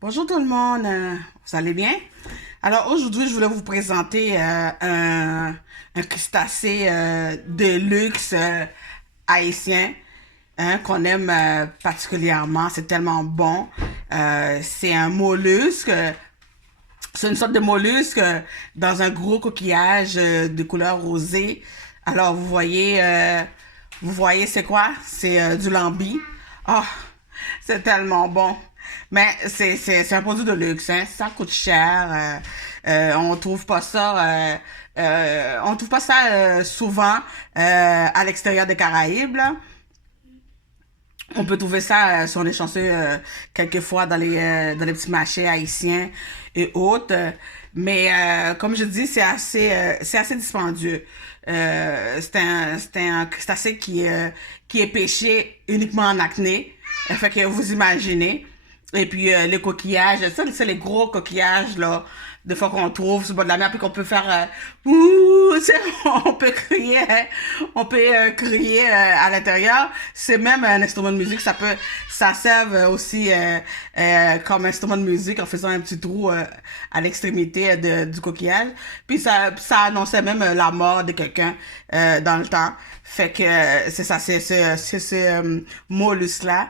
Bonjour tout le monde, vous allez bien? Alors aujourd'hui, je voulais vous présenter un crustacé de luxe haïtien qu'on aime particulièrement. C'est tellement bon. C'est un mollusque. C'est une sorte de mollusque dans un gros coquillage de couleur rosée. Alors vous voyez c'est quoi? C'est du lambi. Oh, c'est tellement bon. Mais c'est un produit de luxe, hein. Ça coûte cher. On trouve pas ça. On trouve pas ça souvent à l'extérieur des Caraïbes. Là. On peut trouver ça si on est chanceux quelquefois dans les petits marchés haïtiens et autres. Mais comme je dis, c'est assez dispendieux. C'est un crustacé qui est pêché uniquement en acné. Fait que vous imaginez. Et puis les coquillages, ça c'est les gros coquillages là, des fois qu'on trouve sur le bord de la mer puis qu'on peut faire ouh, on peut crier, hein, on peut crier à l'intérieur. C'est même un instrument de musique, ça sert aussi comme instrument de musique en faisant un petit trou à l'extrémité du coquillage. Puis ça annonçait même la mort de quelqu'un dans le temps. Fait que c'est ça, c'est ce mollusque-là,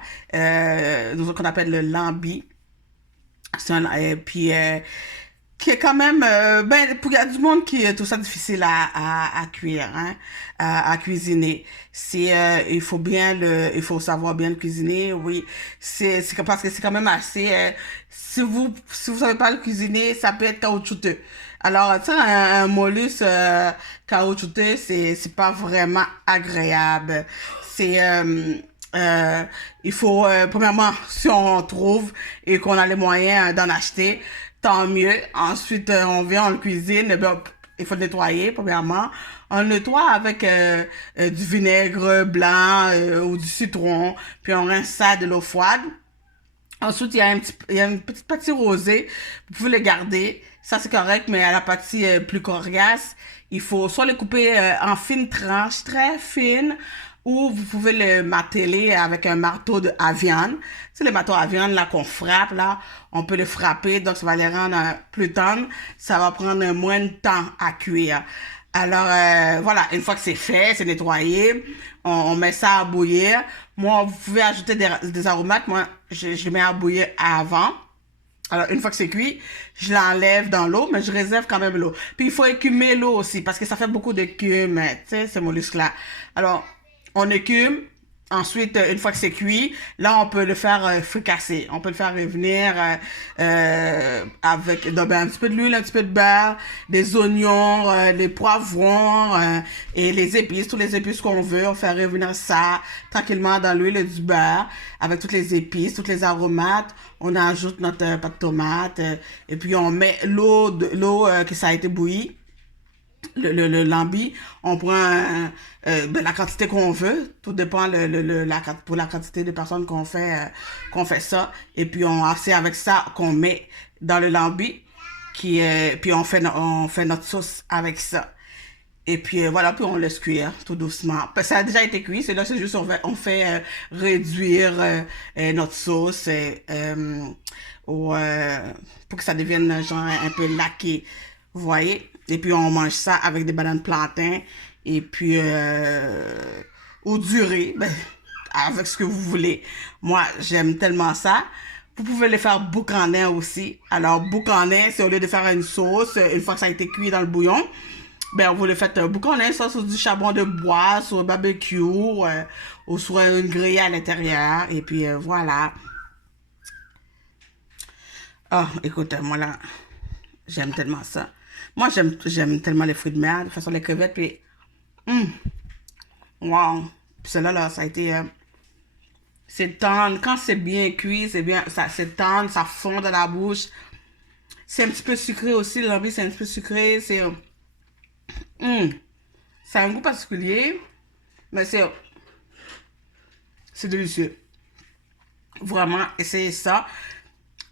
nous qu'on appelle le lambi. Puis qui est quand même, ben, il y a du monde qui est tout ça difficile à cuire, hein, à cuisiner. Il faut savoir bien le cuisiner, oui. Parce que c'est quand même assez, si vous savez pas le cuisiner, ça peut être caoutchouteux. Alors, tu sais, un mollusque caoutchouteux, c'est pas vraiment agréable. C'est, il faut, premièrement, si on trouve et qu'on a les moyens d'en acheter, tant mieux. Ensuite, on vient, on le cuisine. Ben, il faut le nettoyer, premièrement. On le nettoie avec du vinaigre blanc ou du citron. Puis on rince ça de l'eau froide. Ensuite, il y a une petite partie rosée. Vous pouvez le garder. Ça, c'est correct, mais à la partie plus coriace, il faut soit le couper en fines tranches, très fines, ou vous pouvez le marteler avec un marteau à viande. C'est le marteau à viande là qu'on frappe là, on peut le frapper, donc ça va les rendre plus tendres. Ça va prendre moins de temps à cuire. Alors voilà, une fois que c'est fait, c'est nettoyé, on met ça à bouillir. Moi, vous pouvez ajouter des aromates. Moi, je mets à bouillir avant. Alors, une fois que c'est cuit, je l'enlève dans l'eau, mais je réserve quand même l'eau. Puis, il faut écumer l'eau aussi, parce que ça fait beaucoup d'écume, tu sais, ce mollusque-là. Alors, on écume. Ensuite, une fois que c'est cuit, là, on peut le faire fricasser. On peut le faire revenir avec ben, un petit peu de l'huile, un petit peu de beurre, des oignons, des poivrons et les épices, toutes les épices qu'on veut. On fait revenir ça tranquillement dans l'huile et du beurre avec toutes les épices, toutes les aromates. On ajoute notre pâte de tomate et puis on met l'eau que ça a été bouillie le lambi, on prend ben, la quantité qu'on veut, tout dépend pour la quantité de personnes qu'on fait ça, et puis c'est avec ça qu'on met dans le lambi, puis on fait notre sauce avec ça. Et puis voilà, puis on laisse cuire tout doucement. Ça a déjà été cuit, c'est juste on fait réduire notre sauce pour que ça devienne genre un peu laqué. Vous voyez? Et puis on mange ça avec des bananes plantains et puis au durée, ben, avec ce que vous voulez. Moi, j'aime tellement ça. Vous pouvez le faire boucanin aussi. Alors, boucanin, c'est au lieu de faire une sauce, une fois que ça a été cuit dans le bouillon, ben, vous le faites boucanin, ça sur du charbon de bois, sur un barbecue, ou sur une grille à l'intérieur. Et puis voilà. Oh, écoute, moi là, j'aime tellement ça. Moi, j'aime tellement les fruits de mer, de toute façon, les crevettes, puis, wow. Puis celle-là, là, ça a été, c'est tendre. Quand c'est bien cuit, c'est tendre, ça fond dans la bouche. C'est un petit peu sucré aussi, le lambi, c'est un petit peu sucré, hum, ça a un goût particulier, mais c'est délicieux. Vraiment, essayez ça.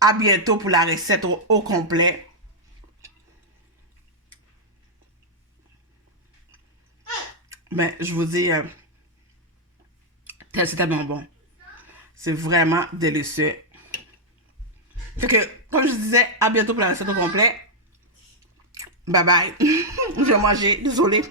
À bientôt pour la recette au complet. Mais je vous dis, c'est tellement bon. C'est vraiment délicieux. Fait que, comme je disais, à bientôt pour la recette au complet. Bye bye. Je vais manger, désolé.